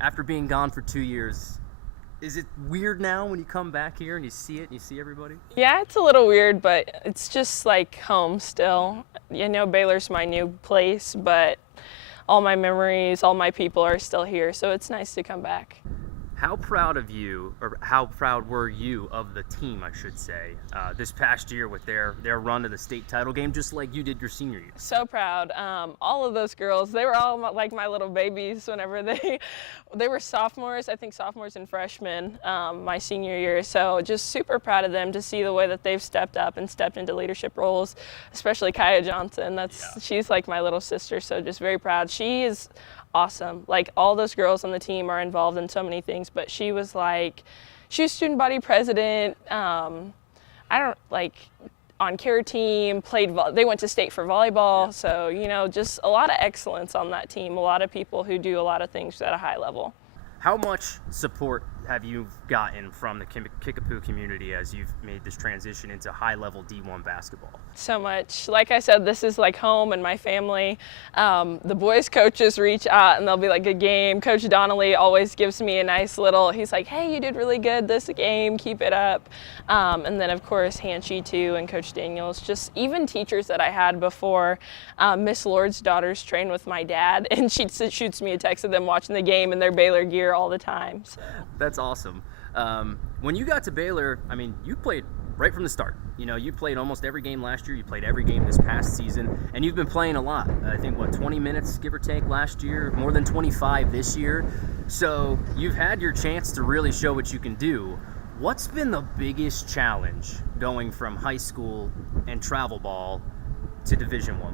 After being gone for 2 years, is it weird now when you come back here and you see it and you see everybody? Yeah, it's a little weird, but it's just like home still. You know, Baylor's my new place, but all my memories, all my people are still here, so it's nice to come back. How proud of you, or how proud were you of the team, I should say, this past year with their run to the state title game, just like you did your senior year? So proud. All of those girls, they were all like my little babies whenever they were sophomores, I think sophomores and freshmen my senior year. So just super proud of them to see the way that they've stepped up and stepped into leadership roles, especially Kaya Johnson. She's like my little sister, so just very proud. She is awesome. Like, all those girls on the team are involved in so many things, but she was student body president. On care team, they went to state for volleyball. So, you know, just a lot of excellence on that team. A lot of people who do a lot of things at a high level. How much support have you gotten from the Kickapoo community as you've made this transition into high-level D1 basketball? So much. Like I said, this is like home and my family. The boys' coaches reach out and they'll be like, good game. Coach Donnelly always gives me a nice he's like, hey, you did really good this game, keep it up. And then, of course, Hanshi too, and Coach Daniels. Just even teachers that I had before. Miss Lord's daughters train with my dad, and she shoots me a text of them watching the game in their Baylor gear all the time. So. That's awesome. When you got to Baylor, I mean, you played right from the start. You know, you played almost every game last year. You played every game this past season, and you've been playing a lot. I think, 20 minutes, give or take, last year, more than 25 this year. So you've had your chance to really show what you can do. What's been the biggest challenge going from high school and travel ball to Division I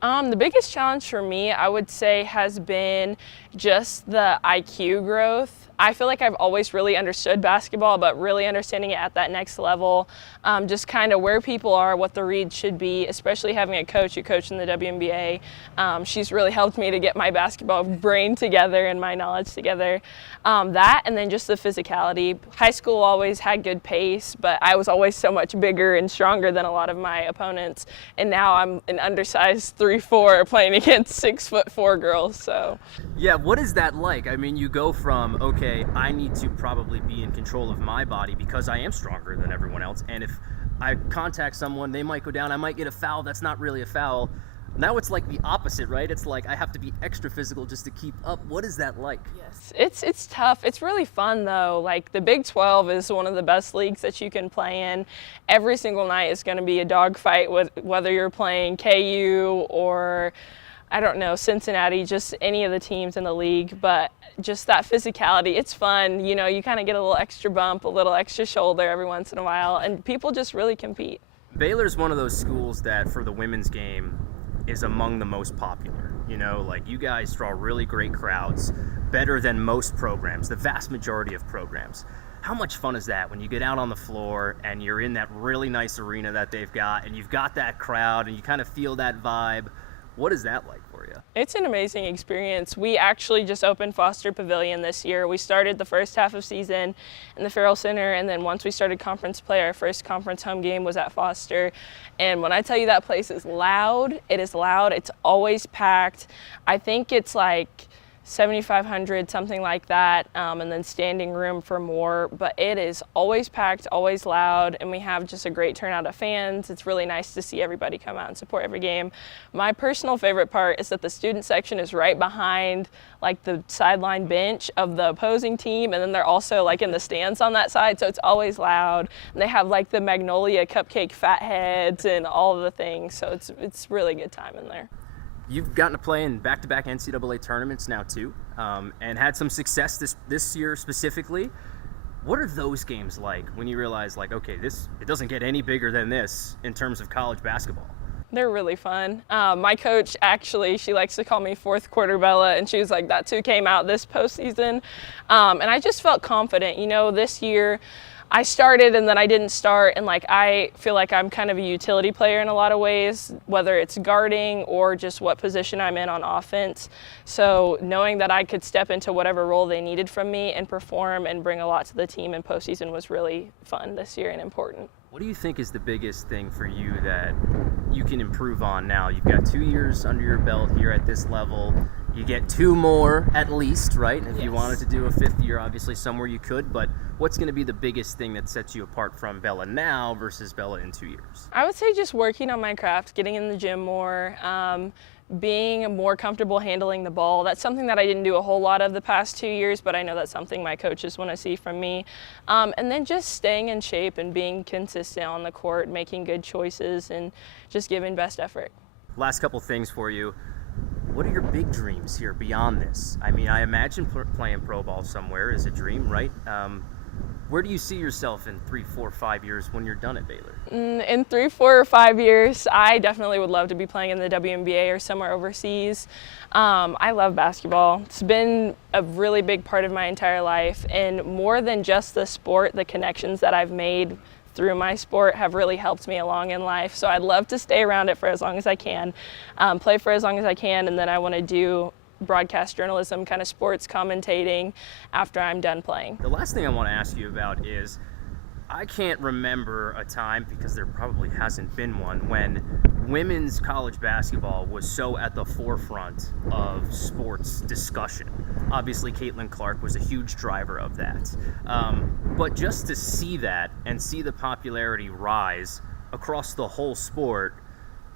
ball? The biggest challenge for me, I would say, has been just the IQ growth. I feel like I've always really understood basketball, but really understanding it at that next level, just kind of where people are, what the read should be, especially having a coach who coached in the WNBA. She's really helped me to get my basketball brain together and my knowledge together. That, and then just the physicality. High school always had good pace, but I was always so much bigger and stronger than a lot of my opponents. And now I'm an undersized 3'4" playing against 6'4" girls. So. Yeah, what is that like? I mean, you go from, okay, I need to probably be in control of my body because I am stronger than everyone else. And if I contact someone, they might go down, I might get a foul. That's not really a foul. Now it's like the opposite, right? It's like I have to be extra physical just to keep up. What is that like? Yes, it's tough. It's really fun, though. Like, the Big 12 is one of the best leagues that you can play in. Every single night is going to be a dogfight, whether you're playing KU or, I don't know, Cincinnati, just any of the teams in the league. But just that physicality, it's fun. You know, you kind of get a little extra bump, a little extra shoulder every once in a while, and people just really compete. Baylor's one of those schools that, for the women's game, is among the most popular. You know, like, you guys draw really great crowds, better than most programs, the vast majority of programs. How much fun is that when you get out on the floor and you're in that really nice arena that they've got, and you've got that crowd and you kind of feel that vibe? What is that like for you? It's an amazing experience. We actually just opened Foster Pavilion this year. We started the first half of season in the Farrell Center, and then once we started conference play, our first conference home game was at Foster. And when I tell you that place is loud, it is loud. It's always packed. I think it's like 7,500, something like that, and then standing room for more. But it is always packed, always loud, and we have just a great turnout of fans. It's really nice to see everybody come out and support every game. My personal favorite part is that the student section is right behind like the sideline bench of the opposing team, and then they're also like in the stands on that side, so it's always loud. And they have like the Magnolia cupcake fatheads and all of the things, so it's really good time in there. You've gotten to play in back-to-back NCAA tournaments now too, and had some success this year specifically. What are those games like when you realize, like, okay, it doesn't get any bigger than this in terms of college basketball? They're really fun. My coach, actually, she likes to call me fourth quarter Bella, and she was like, that's who came out this postseason. And I just felt confident. You know, this year I started and then I didn't start, and like I feel like I'm kind of a utility player in a lot of ways, whether it's guarding or just what position I'm in on offense. So knowing that I could step into whatever role they needed from me and perform and bring a lot to the team in postseason was really fun this year and important. What do you think is the biggest thing for you that you can improve on now? You've got 2 years under your belt here at this level. You get 2 more at least, right? If you Yes. wanted to do a 5th year, obviously somewhere you could, but what's going to be the biggest thing that sets you apart from Bella now versus Bella in 2 years? I would say just working on my craft, getting in the gym more, being more comfortable handling the ball. That's something that I didn't do a whole lot of the past 2 years, but I know that's something my coaches want to see from me. And then just staying in shape and being consistent on the court, making good choices, and just giving best effort. Last couple things for you. What are your big dreams here beyond this? I mean, I imagine playing pro ball somewhere is a dream, right? Where do you see yourself in 3, 4, 5 years when you're done at Baylor? In 3, 4, or 5 years, I definitely would love to be playing in the WNBA or somewhere overseas. I love basketball. It's been a really big part of my entire life, and more than just the sport, the connections that I've made through my sport have really helped me along in life. So I'd love to stay around it for as long as I can, play for as long as I can, and then I want to do broadcast journalism, kind of sports commentating after I'm done playing. The last thing I want to ask you about is, I can't remember a time, because there probably hasn't been one, when women's college basketball was so at the forefront of sports discussion. Obviously, Caitlin Clark was a huge driver of that. But just to see that and see the popularity rise across the whole sport,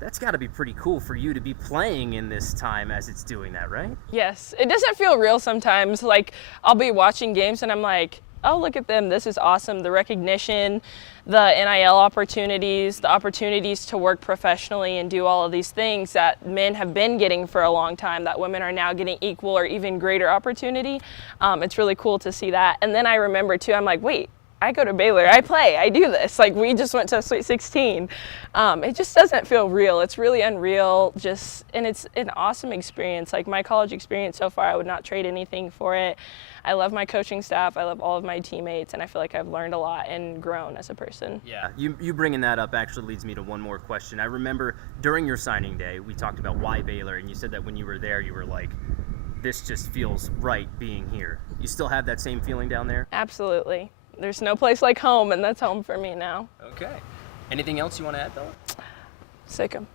that's got to be pretty cool for you to be playing in this time as it's doing that, right? Yes, it doesn't feel real sometimes. Like, I'll be watching games and I'm like, oh, look at them, this is awesome. The recognition, the NIL opportunities, the opportunities to work professionally and do all of these things that men have been getting for a long time, that women are now getting equal or even greater opportunity. It's really cool to see that. And then I remember too, I'm like, wait, I go to Baylor, I play, I do this. Like, we just went to Sweet 16. It just doesn't feel real. It's really unreal, and it's an awesome experience. Like, my college experience so far, I would not trade anything for it. I love my coaching staff, I love all of my teammates, and I feel like I've learned a lot and grown as a person. Yeah, you bringing that up actually leads me to one more question. I remember during your signing day, we talked about why Baylor, and you said that when you were there, you were like, this just feels right being here. You still have that same feeling down there? Absolutely. There's no place like home, and that's home for me now. Okay. Anything else you want to add, Bella? Sick 'em.